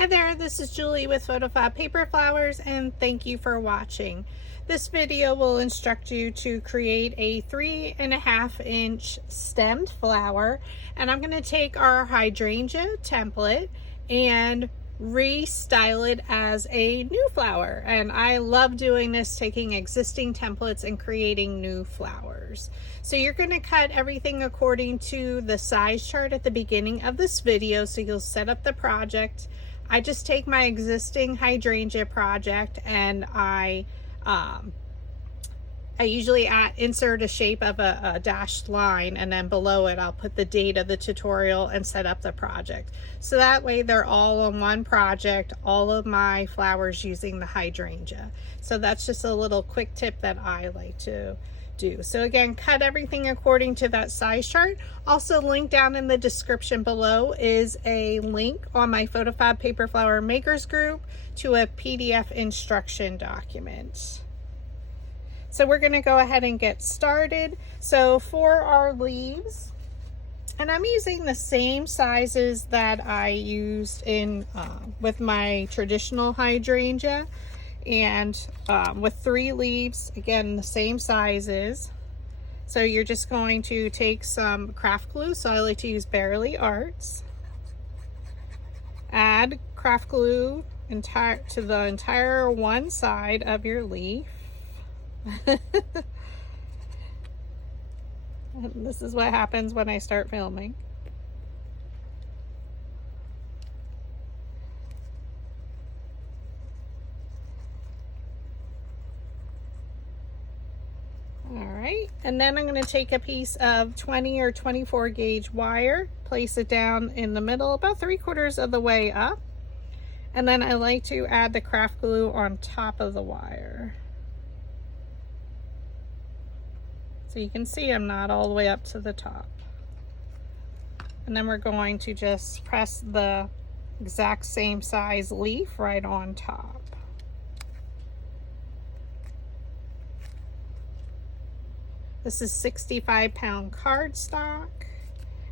Hi there, this is Julie with PhotoFabPaperFlowers, and thank you for watching. This video will instruct you to create a 3.5-inch stemmed flower, and I'm going to take our hydrangea template and restyle it as a new flower. And I love doing this, taking existing templates and creating new flowers. So you're going to cut everything according to the size chart at the beginning of this video, so you'll set up the project. I just take my existing hydrangea project and I usually insert a shape of a dashed line, and then below it I'll put the date of the tutorial and set up the project. So that way they're all on one project, all of my flowers using the hydrangea. So that's just a little quick tip that I like to do. So again, cut everything according to that size chart. Also, link down in the description below is a link on my PhotoFab Paper Flower Makers group to a PDF instruction document. So we're going to go ahead and get started. So for our leaves, and I'm using the same sizes that I used in with my traditional hydrangea, and with 3 leaves, again the same sizes. So you're just going to take some craft glue, so I like to use Bearly Arts, add craft glue to the entire one side of your leaf. And this is what happens when I start filming. Alright, and then I'm going to take a piece of 20 or 24 gauge wire, place it down in the middle about 3/4 of the way up, and then I like to add the craft glue on top of the wire. So you can see I'm not all the way up to the top. And then we're going to just press the exact same size leaf right on top. This is 65-pound cardstock,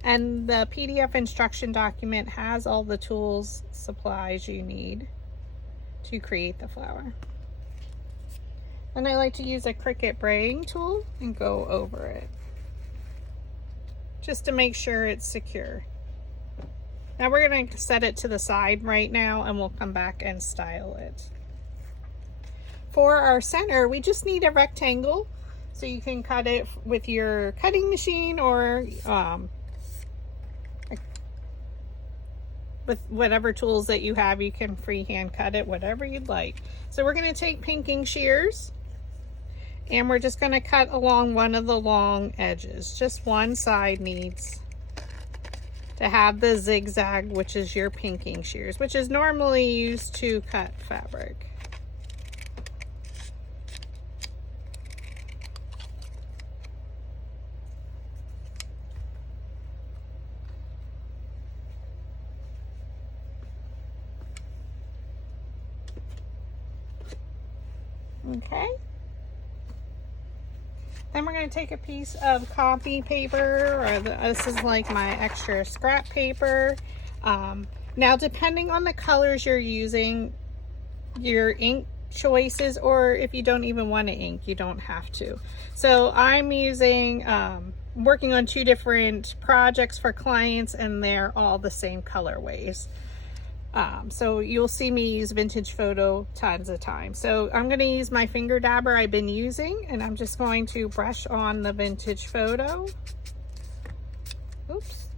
and the PDF instruction document has all the tools, supplies you need to create the flower. And I like to use a Cricut braiding tool and go over it, just to make sure it's secure. Now we're going to set it to the side right now, and we'll come back and style it. For our center, we just need a rectangle. So you can cut it with your cutting machine, or with whatever tools that you have. You can freehand cut it, whatever you'd like. So we're going to take pinking shears, and we're just going to cut along one of the long edges. Just one side needs to have the zigzag, which is your pinking shears, which is normally used to cut fabric. Okay, then we're going to take a piece of copy paper, or this is like my extra scrap paper. Now, depending on the colors you're using, your ink choices, or if you don't even want to ink, you don't have to. So I'm using, working on 2 different projects for clients, and they're all the same colorways. So you'll see me use vintage photo tons of times. So I'm going to use my finger dabber I've been using, and I'm just going to brush on the vintage photo. Oops.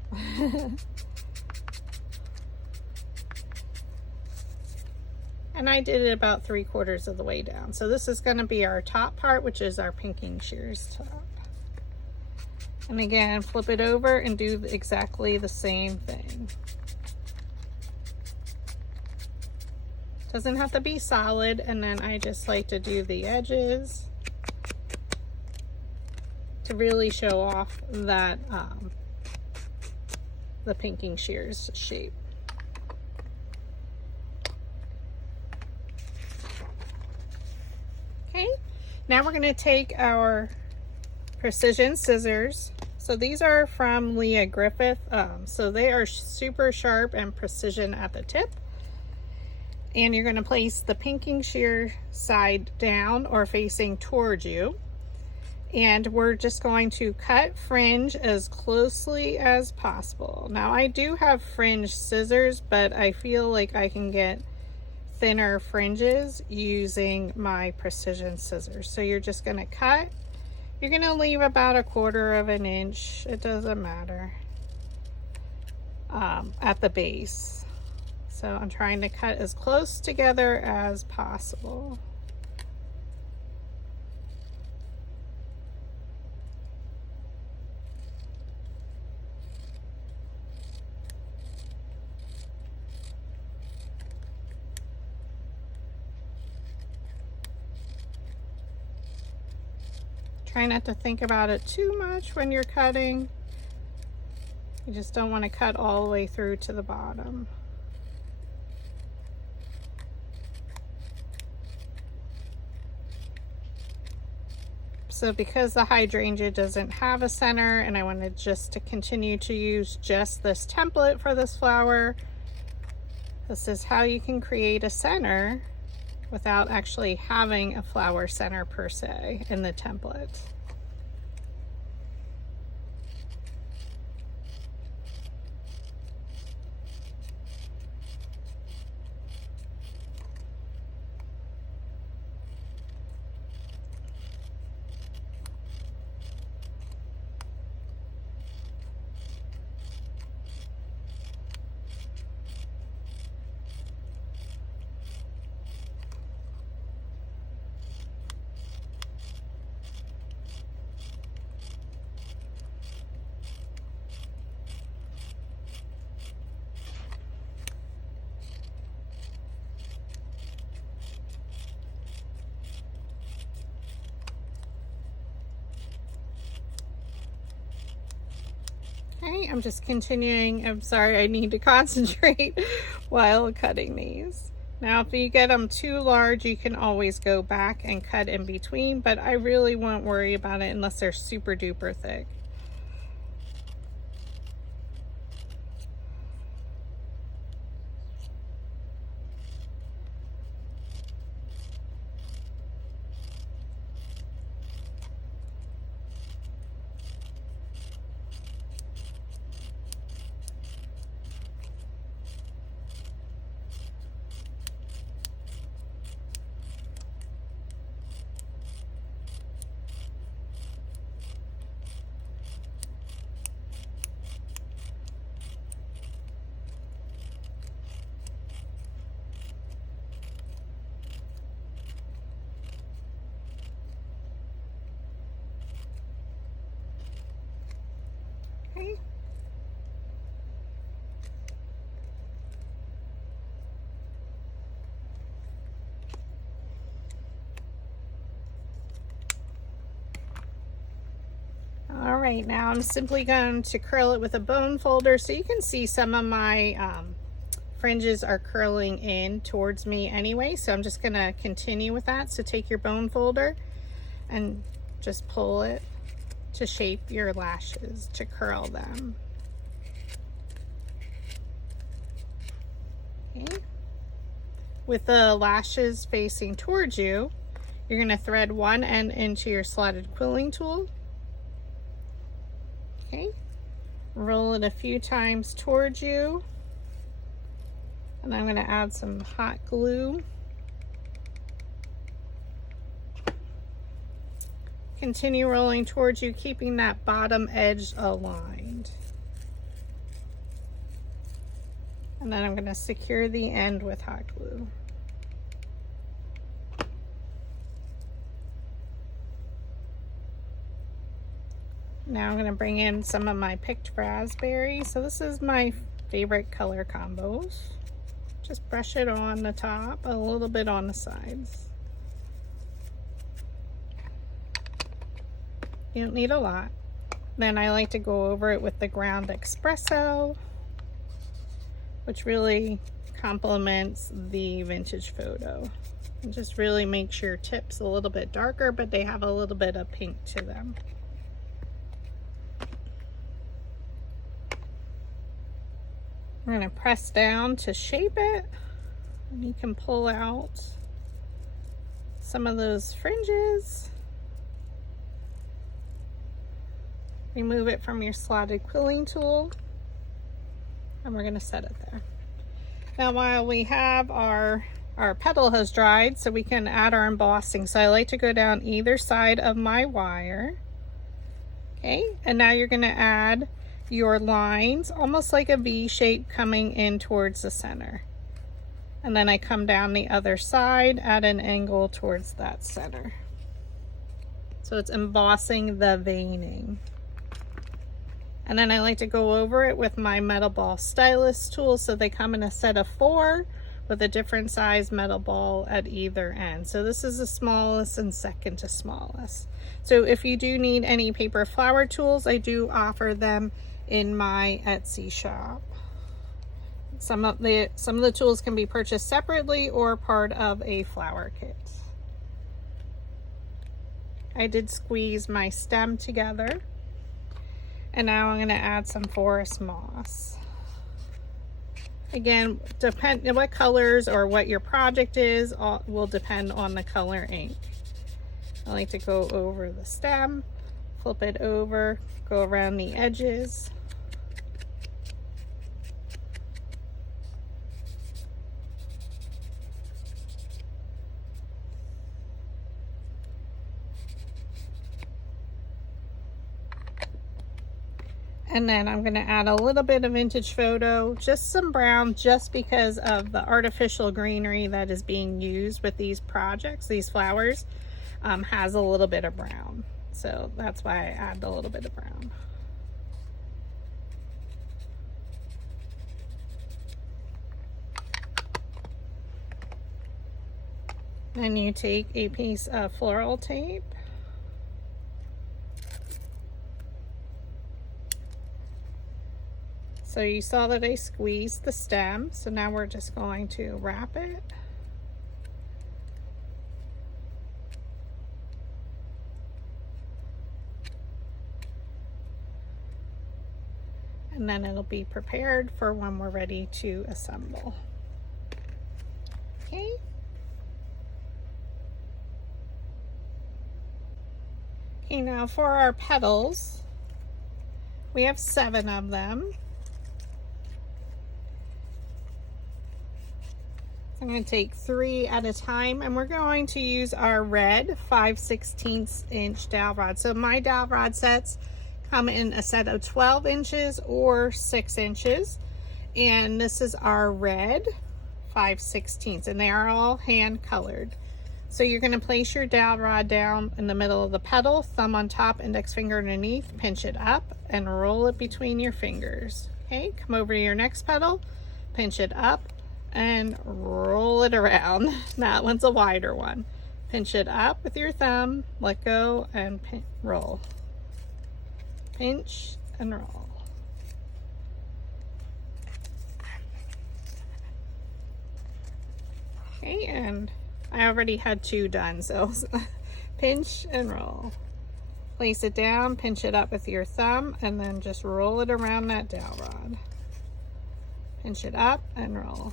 And I did it about 3/4 of the way down. So this is going to be our top part, which is our pinking shears top. And again, flip it over and do exactly the same thing. Doesn't have to be solid, and then I just like to do the edges to really show off that the pinking shears shape. Okay, now we're going to take our precision scissors. So these are from Leah Griffith. So they are super sharp and precision at the tip. And you're going to place the pinking shear side down or facing towards you. And we're just going to cut fringe as closely as possible. Now I do have fringe scissors, but I feel like I can get thinner fringes using my precision scissors. So you're just going to cut. You're going to leave about 1/4 of an inch, it doesn't matter, at the base. So I'm trying to cut as close together as possible. Try not to think about it too much when you're cutting. You just don't want to cut all the way through to the bottom. So because the hydrangea doesn't have a center and I wanted just to continue to use just this template for this flower, this is how you can create a center without actually having a flower center per se in the template. Okay, I'm just continuing. I'm sorry, I need to concentrate while cutting these. Now, if you get them too large, you can always go back and cut in between, but I really won't worry about it unless they're super duper thick. Okay. All right, now I'm simply going to curl it with a bone folder so you can see some of my fringes are curling in towards me anyway, so I'm just going to continue with that. So take your bone folder and just pull it to shape your lashes, to curl them. Okay. With the lashes facing towards you, you're going to thread one end into your slotted quilling tool. Okay, roll it a few times towards you, and I'm going to add some hot glue. Continue rolling towards you, keeping that bottom edge aligned. And then I'm going to secure the end with hot glue. Now I'm going to bring in some of my picked raspberry. So this is my favorite color combos. Just brush it on the top, a little bit on the sides. You don't need a lot. Then I like to go over it with the ground espresso, which really complements the vintage photo. And just really makes your tips a little bit darker, but they have a little bit of pink to them. I'm going to press down to shape it. And you can pull out some of those fringes. Remove it from your slotted quilling tool, and we're going to set it there. Now while we have our petal has dried, so we can add our embossing. So I like to go down either side of my wire. Okay, and now you're going to add your lines, almost like a V shape coming in towards the center. And then I come down the other side at an angle towards that center. So it's embossing the veining. And then I like to go over it with my metal ball stylus tool. So they come in a set of 4 with a different size metal ball at either end. So this is the smallest and second to smallest. So if you do need any paper flower tools, I do offer them in my Etsy shop. Some of the tools can be purchased separately or part of a flower kit. I did squeeze my stem together. And now I'm going to add some forest moss. Again, depend what colors or what your project is will depend on the color ink. I like to go over the stem, flip it over, go around the edges. And then I'm going to add a little bit of vintage photo, just some brown, just because of the artificial greenery that is being used with these projects. These flowers has a little bit of brown. So that's why I add a little bit of brown. Then you take a piece of floral tape. So you saw that I squeezed the stem, so now we're just going to wrap it. And then it'll be prepared for when we're ready to assemble. Okay. Okay, now for our petals, we have 7 of them. I'm going to take 3 at a time, and we're going to use our red 5/16 inch dowel rod. So my dowel rod sets come in a set of 12 inches or 6 inches, and this is our red 5/16, and they are all hand colored. So you're going to place your dowel rod down in the middle of the petal, thumb on top, index finger underneath, pinch it up, and roll it between your fingers. Okay, come over to your next petal, pinch it up, and roll it around. That one's a wider one. Pinch it up with your thumb, let go, and roll. Pinch and roll. Okay, and I already had 2 done, so pinch and roll. Place it down, pinch it up with your thumb, and then just roll it around that dowel rod. Pinch it up and roll.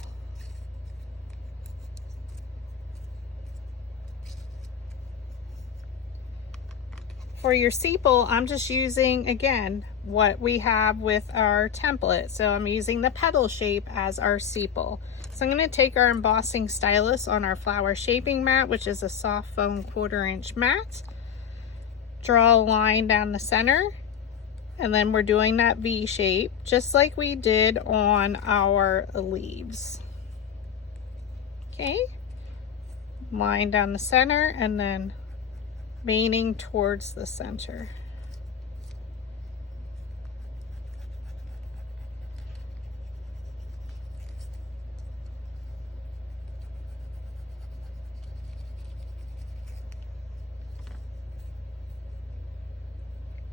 For your sepal, I'm just using, again, what we have with our template. So I'm using the petal shape as our sepal. So I'm going to take our embossing stylus on our flower shaping mat, which is a soft foam 1/4 inch mat. Draw a line down the center, and then we're doing that V shape, just like we did on our leaves. Okay, line down the center, and then veining towards the center.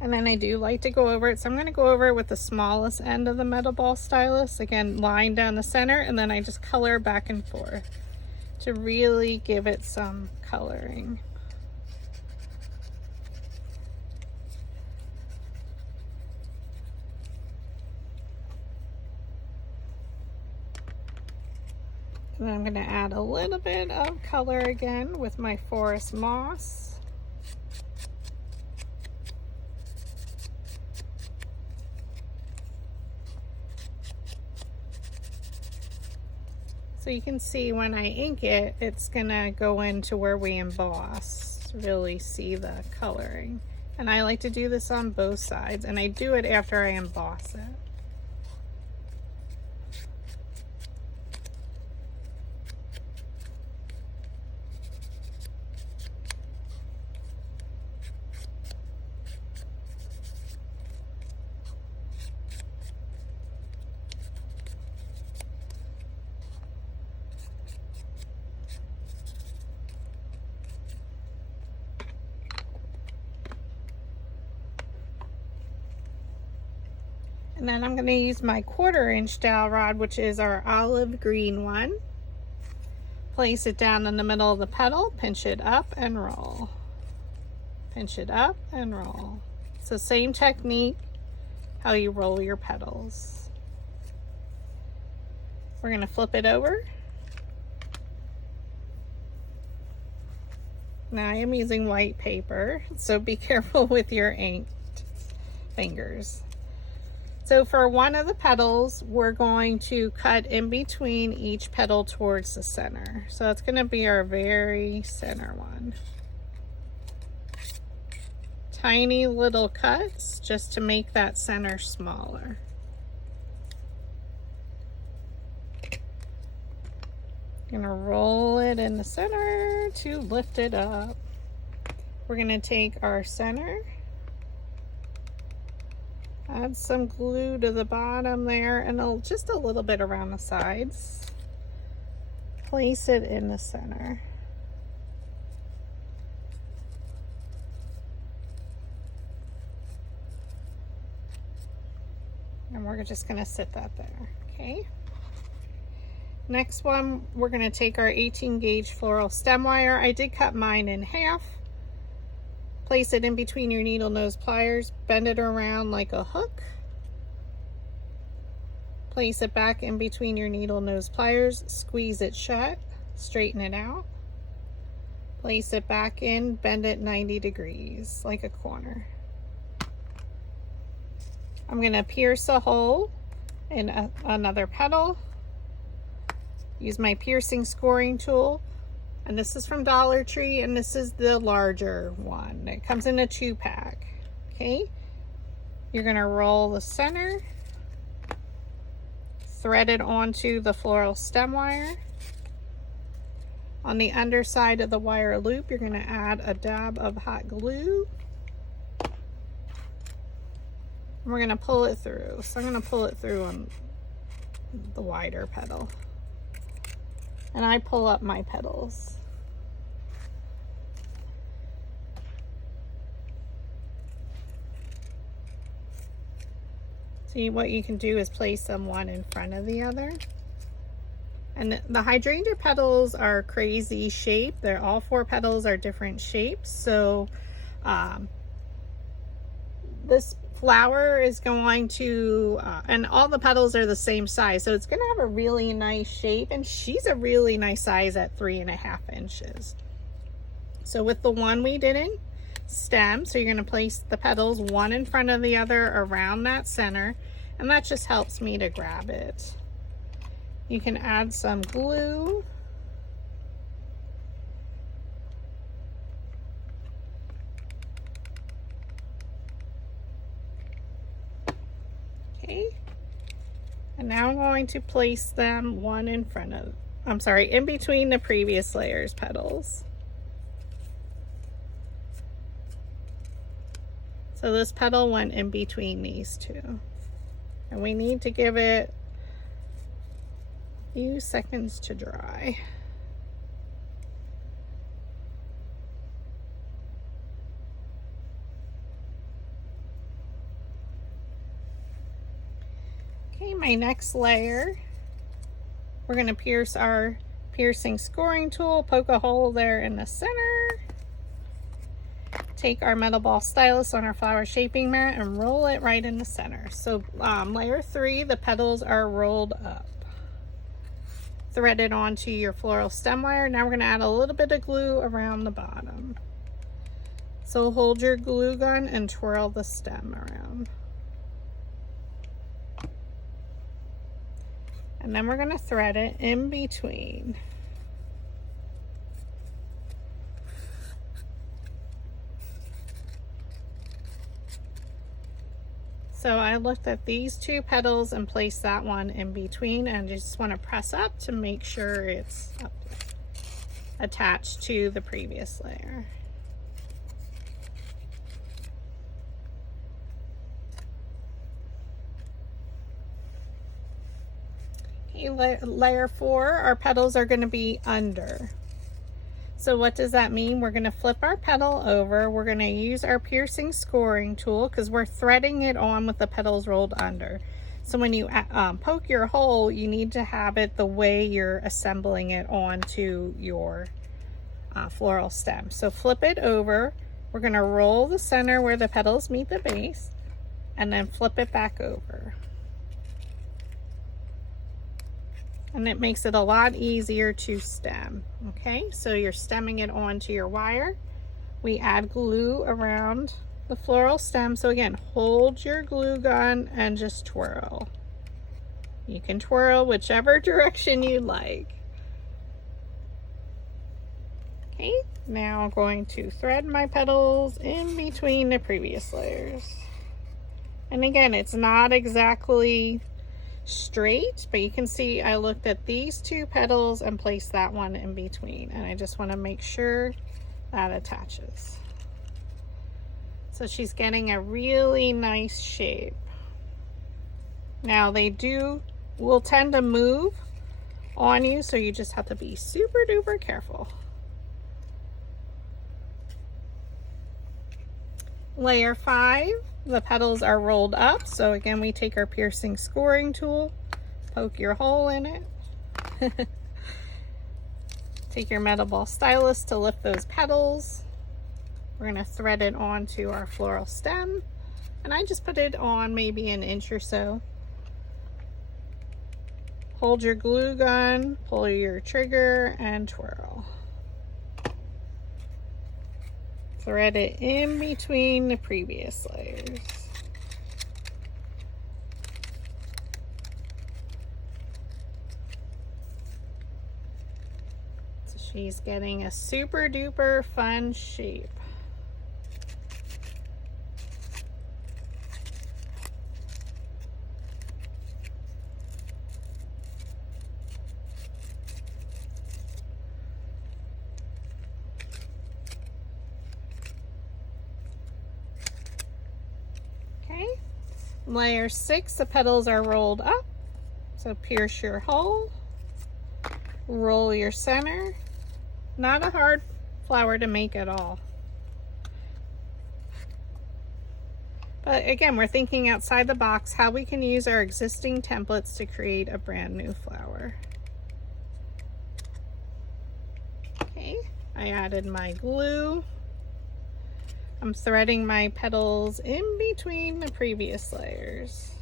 And then I do like to go over it, so I'm going to go over it with the smallest end of the metal ball stylus. Again, line down the center, and then I just color back and forth to really give it some coloring. And I'm going to add a little bit of color again with my forest moss. So you can see when I ink it, it's going to go into where we emboss to really see the coloring. And I like to do this on both sides, and I do it after I emboss it. And then I'm going to use my 1/4 inch dowel rod, which is our olive green one. Place it down in the middle of the petal, pinch it up and roll. Pinch it up and roll. It's the same technique how you roll your petals. We're going to flip it over. Now I am using white paper, so be careful with your inked fingers. So for one of the petals, we're going to cut in between each petal towards the center. So it's going to be our very center one. Tiny little cuts just to make that center smaller. Gonna roll it in the center to lift it up. We're gonna take our center, add some glue to the bottom there, and just a little bit around the sides. Place it in the center. And we're just gonna sit that there, okay? Next one, we're gonna take our 18 gauge floral stem wire. I did cut mine in half. Place it in between your needle nose pliers, bend it around like a hook. Place it back in between your needle nose pliers, squeeze it shut, straighten it out. Place it back in, bend it 90 degrees like a corner. I'm gonna pierce a hole in another petal. Use my piercing scoring tool, and this is from Dollar Tree, and this is the larger one. It comes in a 2-pack, okay? You're gonna roll the center, thread it onto the floral stem wire. On the underside of the wire loop, you're gonna add a dab of hot glue. And we're gonna pull it through. So I'm gonna pull it through on the wider petal. And I pull up my petals. See, what you can do is place them one in front of the other. And the hydrangea petals are crazy shape. They're all 4 petals are different shapes. So this flower is going to, and all the petals are the same size, so it's going to have a really nice shape, and she's a really nice size at 3.5 inches. So with the one we didn't stem, so you're going to place the petals one in front of the other around that center, and that just helps me to grab it. You can add some glue. Okay, and now I'm going to place them one in front of, in between the previous layer's petals. So this petal went in between these two. And we need to give it a few seconds to dry. Okay, my next layer, we're going to pierce our piercing scoring tool, poke a hole there in the center. Take our metal ball stylus on our flower shaping mat and roll it right in the center. So layer 3, the petals are rolled up. thread it onto your floral stem wire. Now we're going to add a little bit of glue around the bottom. So hold your glue gun and twirl the stem around. And then we're going to thread it in between. So I looked at these two petals and placed that one in between, and just want to press up to make sure it's up attached to the previous layer. Okay, layer 4, our petals are going to be under. So what does that mean? We're going to flip our petal over. We're going to use our piercing scoring tool because we're threading it on with the petals rolled under. So when you poke your hole, you need to have it the way you're assembling it onto your floral stem. So flip it over. We're going to roll the center where the petals meet the base and then flip it back over. And it makes it a lot easier to stem. Okay, so you're stemming it onto your wire. We add glue around the floral stem. So again, hold your glue gun and just twirl. You can twirl whichever direction you like. Okay, now I'm going to thread my petals in between the previous layers. And again, it's not exactly straight, but you can see I looked at these two petals and placed that one in between, and I just want to make sure that attaches. So she's getting a really nice shape. Now they will tend to move on you, so you just have to be super duper careful. Layer 5, the petals are rolled up. So again, we take our piercing scoring tool, poke your hole in it. Take your metal ball stylus to lift those petals. We're going to thread it onto our floral stem. And I just put it on maybe an inch or so. Hold your glue gun, pull your trigger, and twirl. Thread it in between the previous layers. So she's getting a super duper fun shape. Layer 6, the petals are rolled up. So pierce your hole, roll your center. Not a hard flower to make at all. But again, we're thinking outside the box how we can use our existing templates to create a brand new flower. Okay, I added my glue. I'm threading my petals in between the previous layers.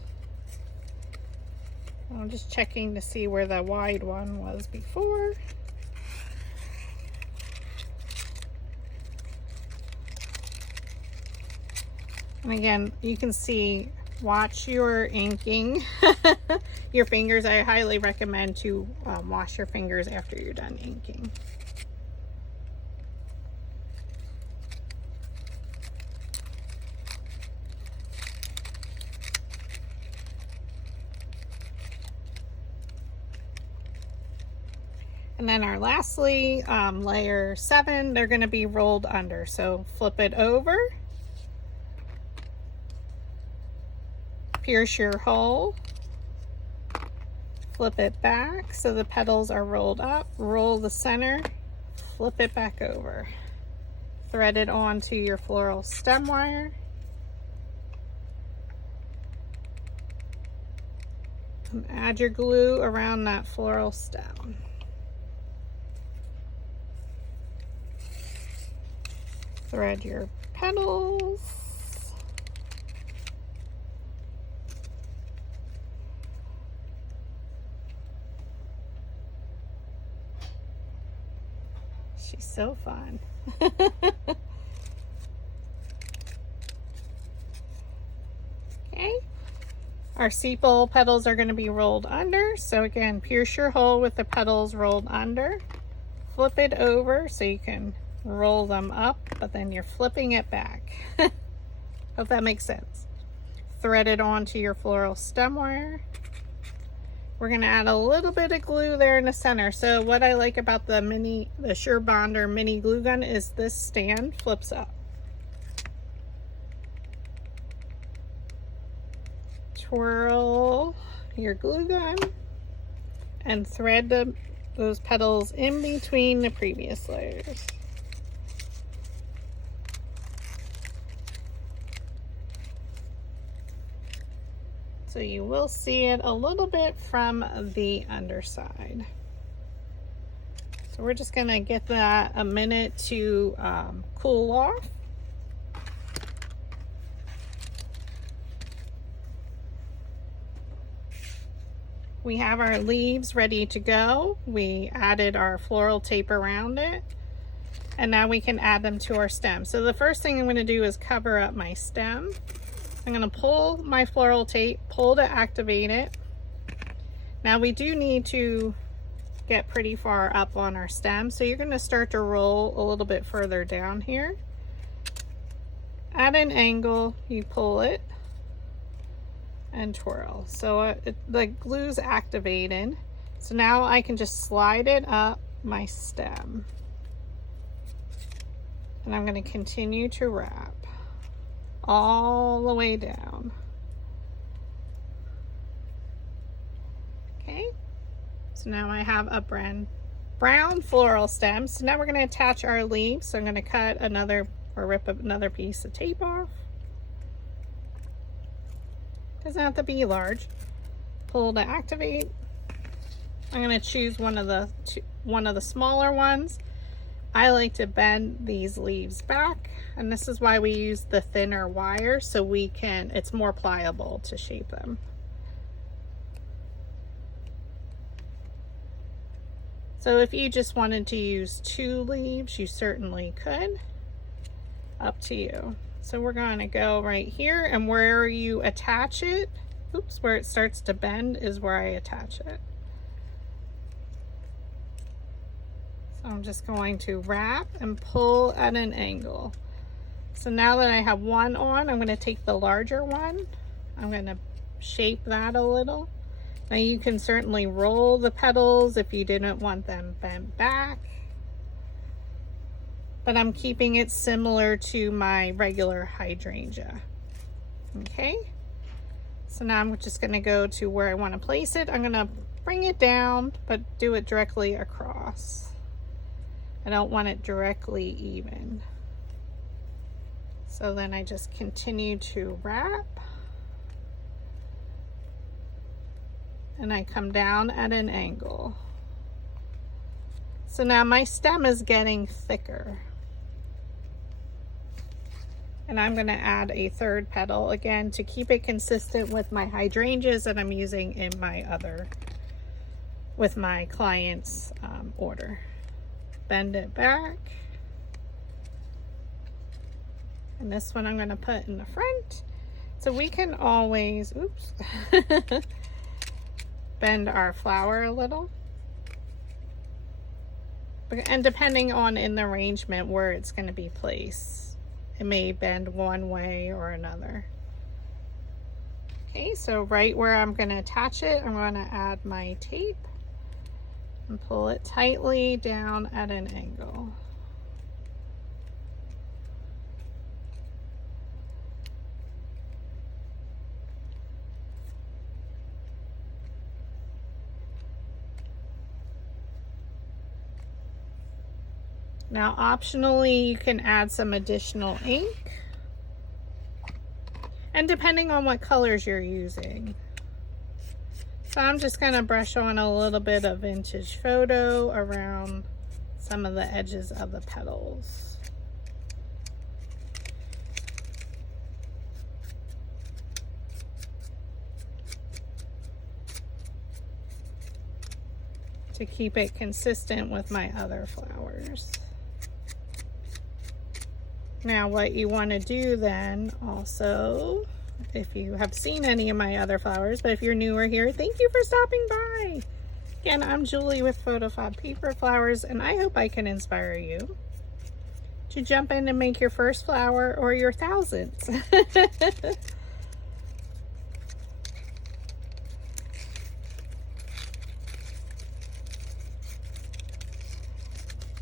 I'm just checking to see where the wide one was before. And again, you can see, watch your inking. Your fingers, I highly recommend to wash your fingers after you're done inking. And then our lastly, layer 7, they're going to be rolled under. So flip it over, pierce your hole, flip it back so the petals are rolled up, roll the center, flip it back over. Thread it onto your floral stem wire. And add your glue around that floral stem. Thread your petals. She's so fun. Okay. Our sepal petals are going to be rolled under. So again, pierce your hole with the petals rolled under. Flip it over so you can roll them up, but then you're flipping it back. Hope that makes sense. Thread it onto your floral stem wire. We're going to add a little bit of glue there in the center. So what I like about the Sure Bonder mini glue gun is this stand flips up. Twirl your glue gun and thread those petals in between the previous layers. So you will see it a little bit from the underside. So we're just gonna get that a minute to cool off. We have our leaves ready to go. We added our floral tape around it. And now we can add them to our stem. So the first thing I'm gonna do is cover up my stem. I'm going to pull my floral tape, pull to activate it. Now we do need to get pretty far up on our stem, so you're going to start to roll a little bit further down here. At an angle, you pull it and twirl. So the glue's activated. So now I can just slide it up my stem. And I'm going to continue to wrap all the way down. Okay, so now I have a brown floral stem. So now we're going to attach our leaves. So I'm going to cut another or rip another piece of tape off. Doesn't have to be large. Pull to activate. I'm going to choose one of the smaller ones. I like to bend these leaves back, and this is why we use the thinner wire, so it's more pliable to shape them. So if you just wanted to use 2 leaves, you certainly could. Up to you. So we're going to go right here, and where you attach it, where it starts to bend is where I attach it. So I'm just going to wrap and pull at an angle. So now that I have one on, I'm going to take the larger one. I'm going to shape that a little. Now you can certainly roll the petals if you didn't want them bent back. But I'm keeping it similar to my regular hydrangea. Okay. So now I'm just going to go to where I want to place it. I'm going to bring it down, but do it directly across. I don't want it directly even. So then I just continue to wrap. And I come down at an angle. So now my stem is getting thicker. And I'm going to add a 3rd petal again to keep it consistent with my hydrangeas that I'm using in with my client's order. Bend it back. And this one I'm going to put in the front. So we can always, oops, bend our flower a little. And depending on in the arrangement where it's going to be placed, it may bend one way or another. Okay, so right where I'm going to attach it, I'm going to add my tape. And pull it tightly down at an angle. Now optionally you can add some additional ink, and depending on what colors you're using. So I'm just going to brush on a little bit of vintage photo around some of the edges of the petals. To keep it consistent with my other flowers. Now what you want to do then also, if you have seen any of my other flowers, but if you're newer here, thank you for stopping by. Again, I'm Julie with PhotoFabPaperFlowers, and I hope I can inspire you to jump in and make your first flower or your thousandth.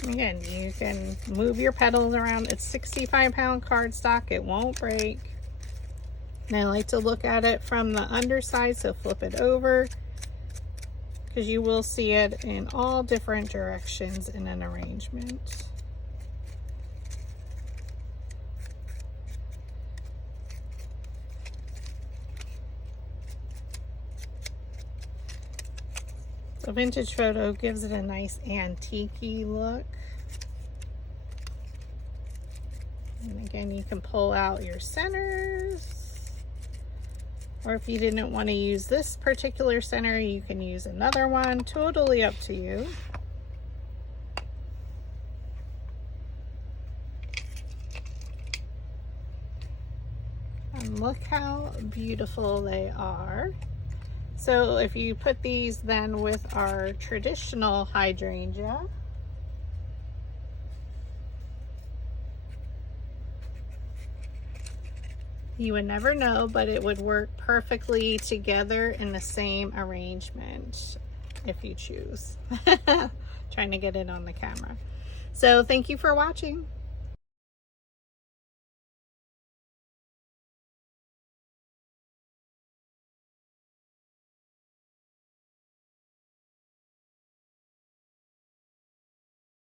Again, you can move your petals around. It's 65-pound cardstock. It won't break. And I like to look at it from the underside, so flip it over, because you will see it in all different directions in an arrangement. So vintage photo gives it a nice antique-y look. And again, you can pull out your centers. Or if you didn't want to use this particular center, you can use another one. Totally up to you. And look how beautiful they are. So if you put these then with our traditional hydrangea, you would never know, but it would work perfectly together in the same arrangement if you choose. Trying to get it on the camera. So thank you for watching.